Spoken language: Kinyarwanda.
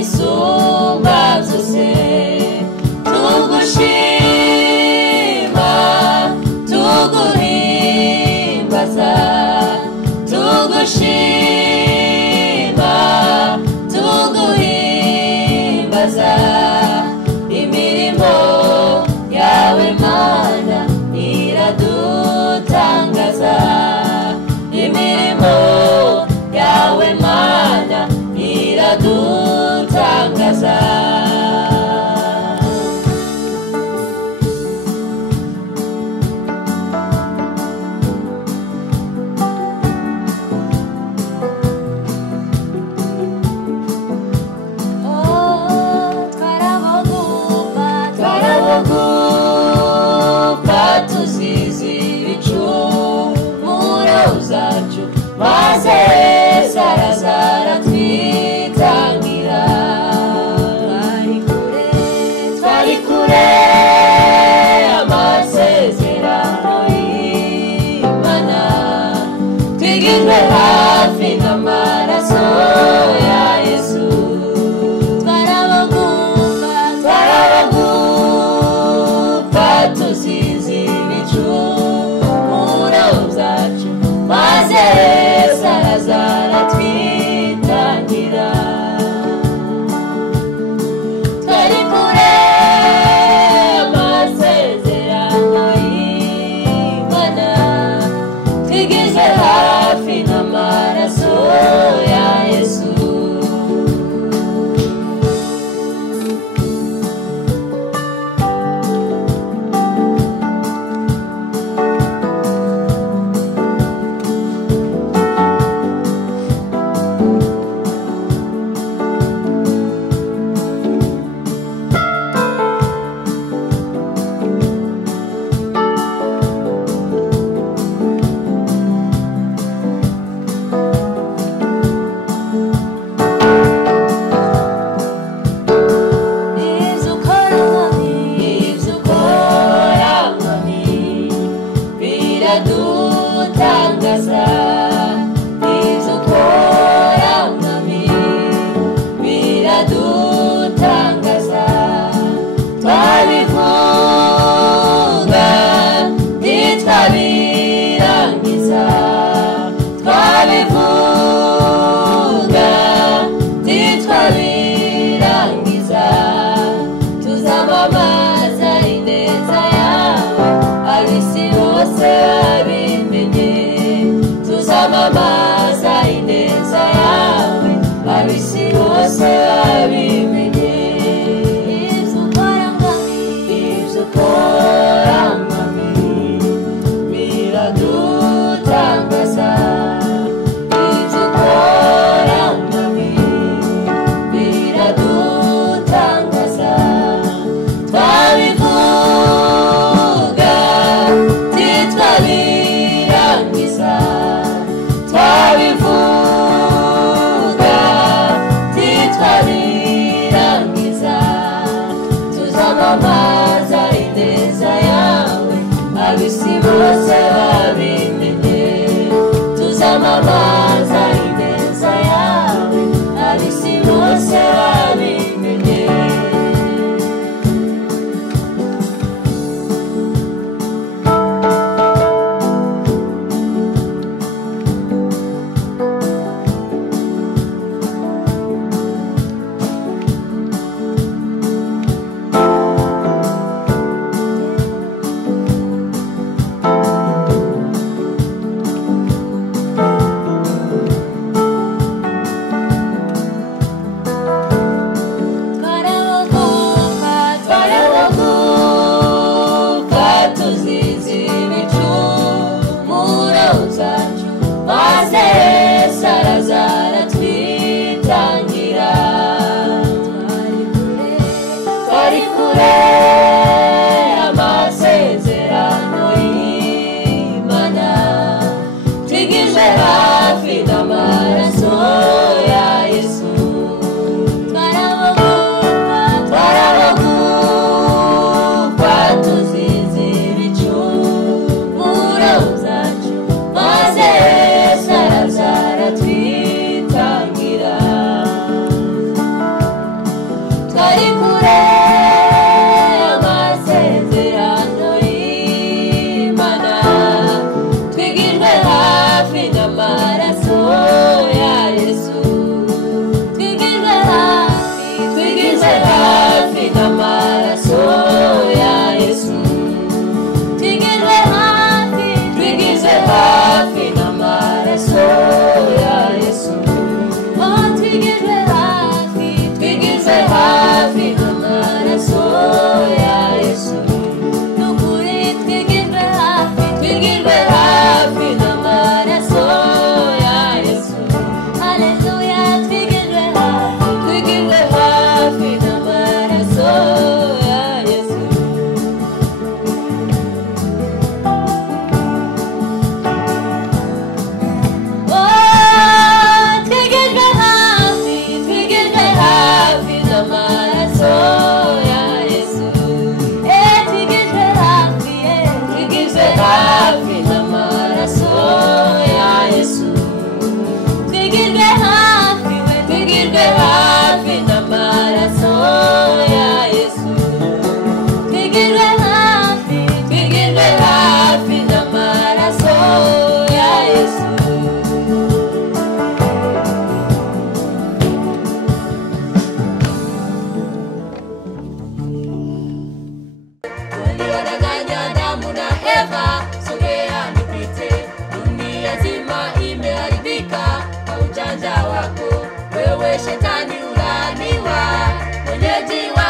isumba byose, tugushima tuguhimbaza, tugushima tuguhimbaza, imirimo yawe Mana iradutangaza, imirimo yawe Mana iradutangaza. Maze sarazara twitangira, twari kure amasezerano y'Imana, twigijwe hafi n'amaraso ya Yesu, twarabagupfa tuzize ibicumuro byacu, maze sarazara twitangira, twari kure amasezerano y'Imana, twigeze hafi n'amaraso ya Yesu. Biradutangaza, ibyo ukora Mwami biradutangaza, twabivuga ntitwabirangiza, twabivuga ntitwabirangiza, tuzamamaza ineza yawe ab'isi bose babimenye, tuzamamaza ineza yawe ab'isi bose babimenye, ibyo ukora Mwami biradutangaza, ibyo ukora Mwami biradutangaza, twabivuga ntitwabirangiza, twabivuga ntitwabirangiza, tuzamamaza ineza yawe ab'isi bose babimenye, tuzamamaza ineza yawe ab'isi bose babimenye. nawe shetani uraniwa, mwenyeji wa